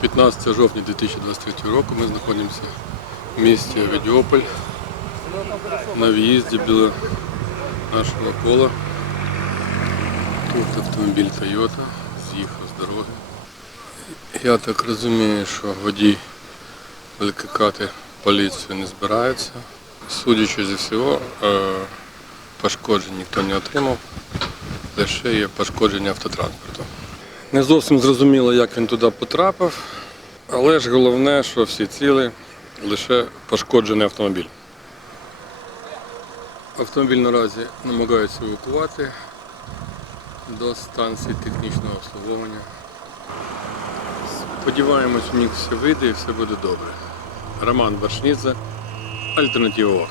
15 жовтня 2023 року ми знаходимося в місті Авідіополь на в'їзді біля нашого кола. Тут автомобіль Toyota з'їхав з дороги. Я так розумію, що водій викликати поліцію не збирається. Судячи зі всього, е, пошкоджень ніхто не отримав, лише є пошкодження автотранспорту. Не зовсім зрозуміло, як він туди потрапив, але ж головне, що всі ціли, лише пошкоджений автомобіль. Автомобіль наразі намагаються евакувати до станції технічного обслуговування. Сподіваємось, у них все вийде і все буде добре. Роман Башнідзе, Альтернатива.